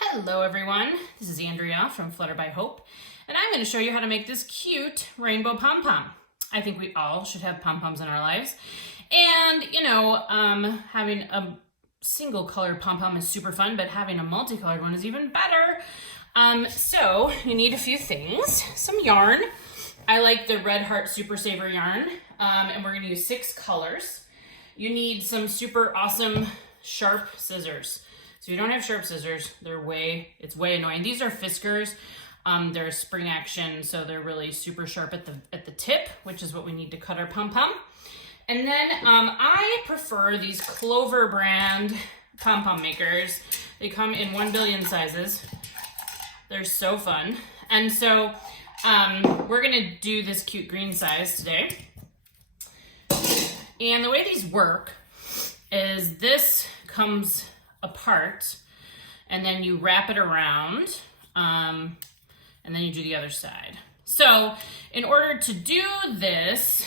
Hello everyone, this is Andrea from Flutterby Hope, and I'm going to show you how to make this cute rainbow pom-pom. I think we all should have pom-poms in our lives, and having a single color pom-pom is super fun, but having a multicolored one is even better. So you need a few things. Some yarn. I like the Red Heart Super Saver yarn, and we're going to use 6 colors. You need some super awesome sharp scissors. So if you don't have sharp scissors, it's way annoying. These are Fiskars. They're spring action, so they're really super sharp at the tip, which is what we need to cut our pom-pom. And then I prefer these Clover brand pom-pom makers. They come in 1 billion sizes. They're so fun. And so we're gonna do this cute green size today. And the way these work is this comes apart and then you wrap it around and then you do the other side. So in order to do this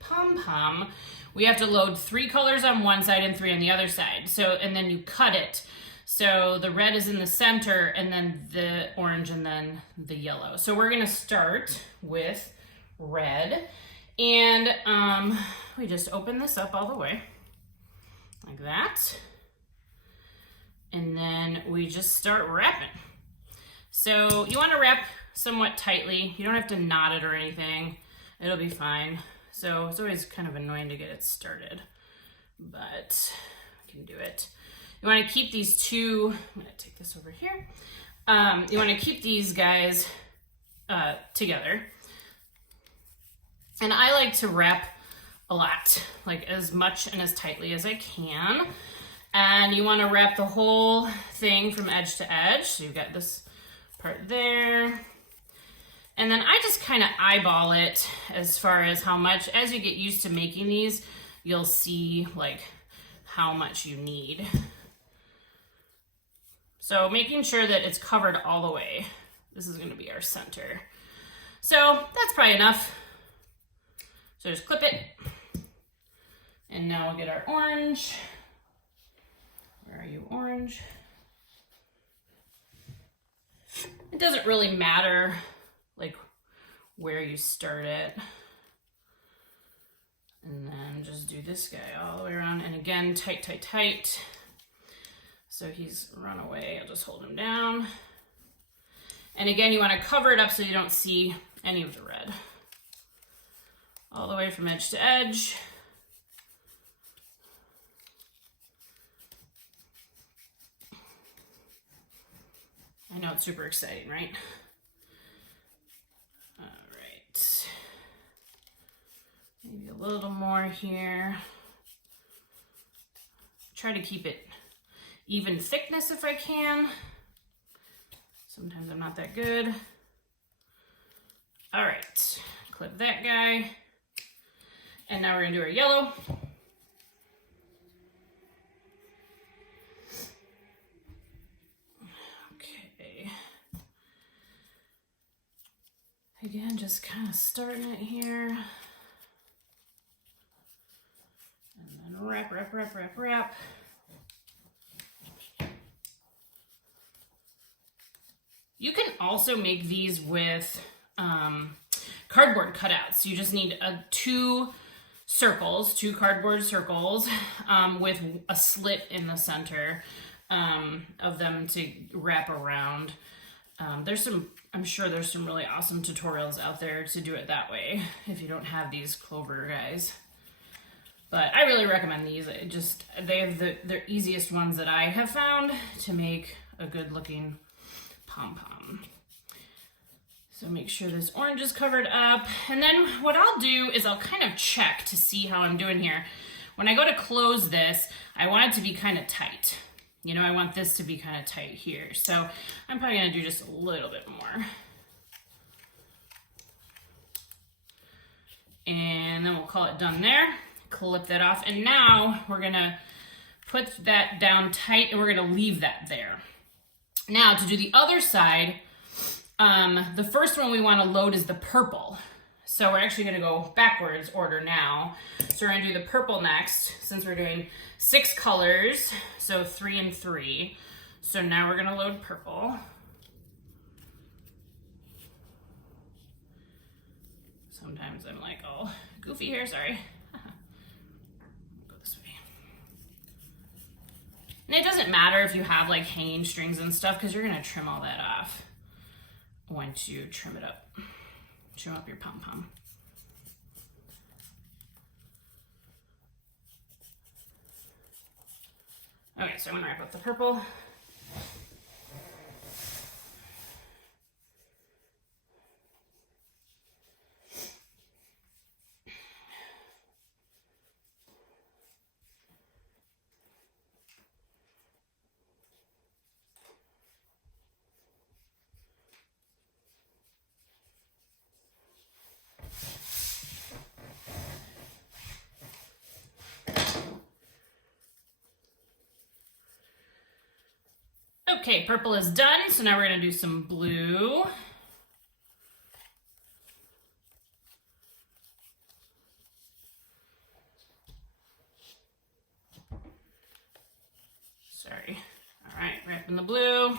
pom-pom, we have to load 3 colors on one side and 3 on the other side. So, and then you cut it. So the red is in the center and then the orange and then the yellow. So we're gonna start with red, and we just open this up all the way like that. And then we just start wrapping. So you want to wrap somewhat tightly. You don't have to knot it or anything. It'll be fine. So it's always kind of annoying to get it started, but I can do it. You want to keep these two, I'm going to take this over here. You want to keep these guys together. And I like to wrap a lot, like as much and as tightly as I can. And you want to wrap the whole thing from edge to edge. So you've got this part there. And then I just kind of eyeball it as far as how much. As you get used to making these, you'll see like how much you need. So making sure that it's covered all the way. This is going to be our center. So that's probably enough. So just clip it. And now we'll get our orange. Where are you, orange? It doesn't really matter like where you start it. And then just do this guy all the way around. And again, tight, tight, tight. So he's run away. I'll just hold him down. And again, you want to cover it up so you don't see any of the red. All the way from edge to edge. I know it's super exciting, right? All right. Maybe a little more here. Try to keep it even thickness if I can. Sometimes I'm not that good. All right, clip that guy. And now we're gonna do our yellow. Again, just kind of starting it here. And then wrap, wrap, wrap, wrap, wrap. You can also make these with cardboard cutouts. You just need 2 cardboard circles with a slit in the center of them to wrap around. I'm sure there's some really awesome tutorials out there to do it that way if you don't have these Clover guys. But I really recommend these. They have the easiest ones that I have found to make a good looking pom-pom. So make sure this orange is covered up. And then what I'll do is I'll kind of check to see how I'm doing here. When I go to close this, I want it to be kind of tight. You know, I want this to be kind of tight here. So I'm probably gonna do just a little bit more. And then we'll call it done there. Clip that off. And now we're gonna put that down tight and we're gonna leave that there. Now to do the other side, the first one we wanna load is the purple. So we're actually gonna go backwards order now. So we're gonna do the purple next, since we're doing 6 colors, so 3 and 3. So now we're gonna load purple. Sometimes I'm like all goofy here, sorry. Go this way. And it doesn't matter if you have like hanging strings and stuff because you're gonna trim all that off once you trim it up. Trim up your pom-pom. Okay, so I'm gonna wrap up the purple. Okay, purple is done, so now we're gonna do some blue. Sorry. All right, wrapping the blue.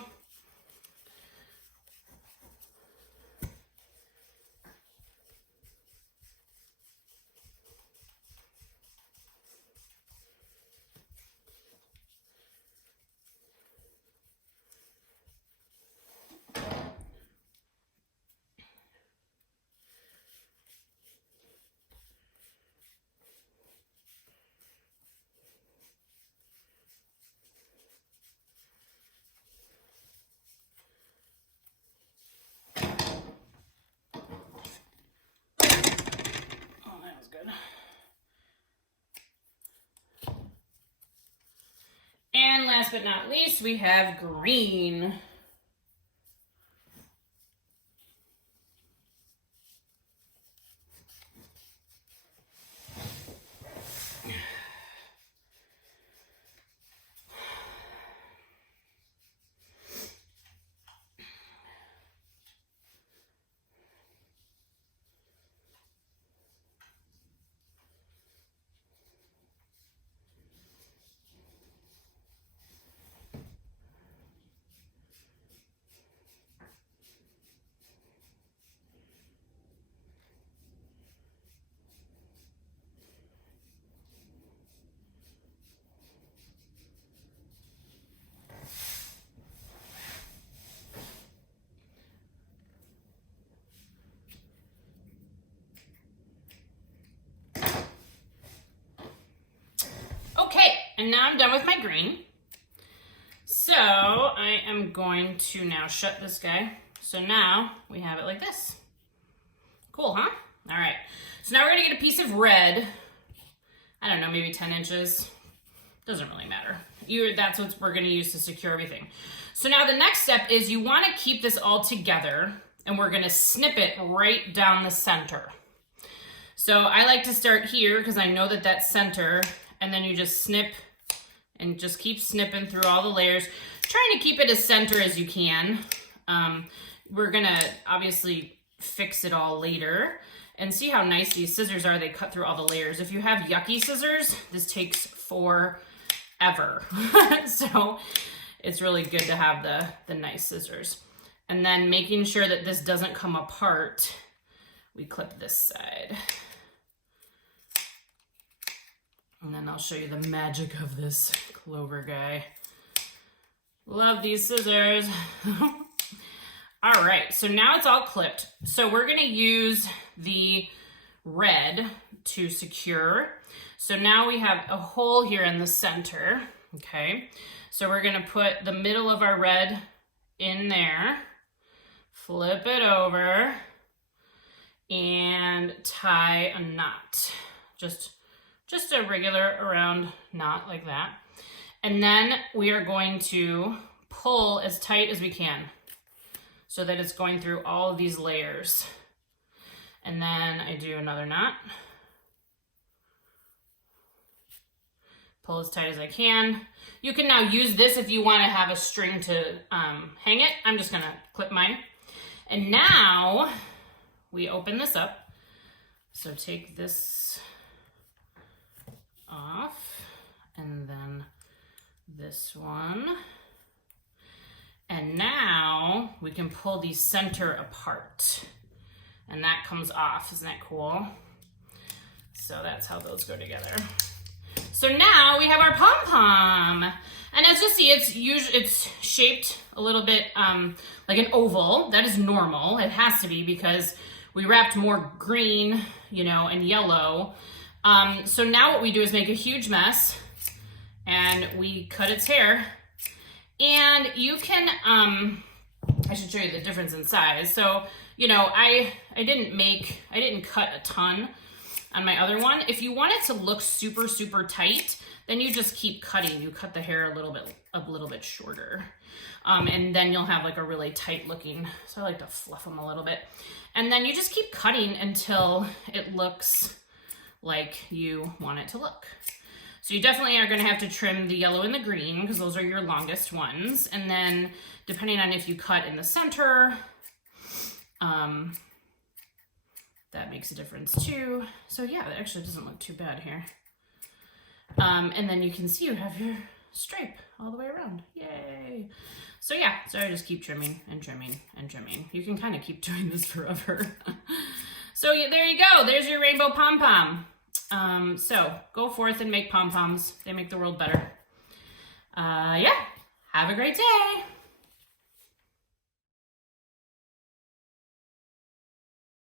And last but not least, we have green. And now I'm done with my green. So I am going to now shut this guy. So now we have it like this. Cool, huh? All right. So now we're gonna get a piece of red. I don't know, maybe 10 inches. Doesn't really matter. That's what we're gonna use to secure everything. So now the next step is you wanna keep this all together and we're gonna snip it right down the center. So I like to start here because I know that that's center, and then you just snip and just keep snipping through all the layers, trying to keep it as center as you can. We're gonna obviously fix it all later and see how nice these scissors are. They cut through all the layers. If you have yucky scissors, this takes forever. So it's really good to have the nice scissors. And then making sure that this doesn't come apart, we clip this side. And then I'll show you the magic of this clover guy. Love these scissors. All right, so now it's all clipped. So we're gonna use the red to secure. So now we have a hole here in the center, okay? So we're gonna put the middle of our red in there, flip it over, and tie a knot. Just a regular round knot like that. And then we are going to pull as tight as we can so that it's going through all of these layers. And then I do another knot. Pull as tight as I can. You can now use this if you want to have a string to hang it. I'm just gonna clip mine. And now we open this up. So take this off, and then this one. And now we can pull the center apart. And that comes off. Isn't that cool? So that's how those go together. So now we have our pom-pom. And as you see, it's shaped a little bit like an oval. That is normal. It has to be because we wrapped more green, and yellow. So now what we do is make a huge mess and we cut its hair. And you can, I should show you the difference in size. So, I didn't cut a ton on my other one. If you want it to look super, super tight, then you just keep cutting. You cut the hair a little bit shorter. And then you'll have like a really tight looking, so I like to fluff them a little bit. And then you just keep cutting until it looks like you want it to look. So you definitely are gonna have to trim the yellow and the green because those are your longest ones. And then depending on if you cut in the center, that makes a difference too. So yeah, that actually doesn't look too bad here. And then you can see you have your stripe all the way around. Yay. So yeah, so I just keep trimming and trimming and trimming. You can kind of keep doing this forever. So yeah, there you go. There's your rainbow pom-pom. So go forth and make pom-poms. They make the world better. Yeah, have a great day.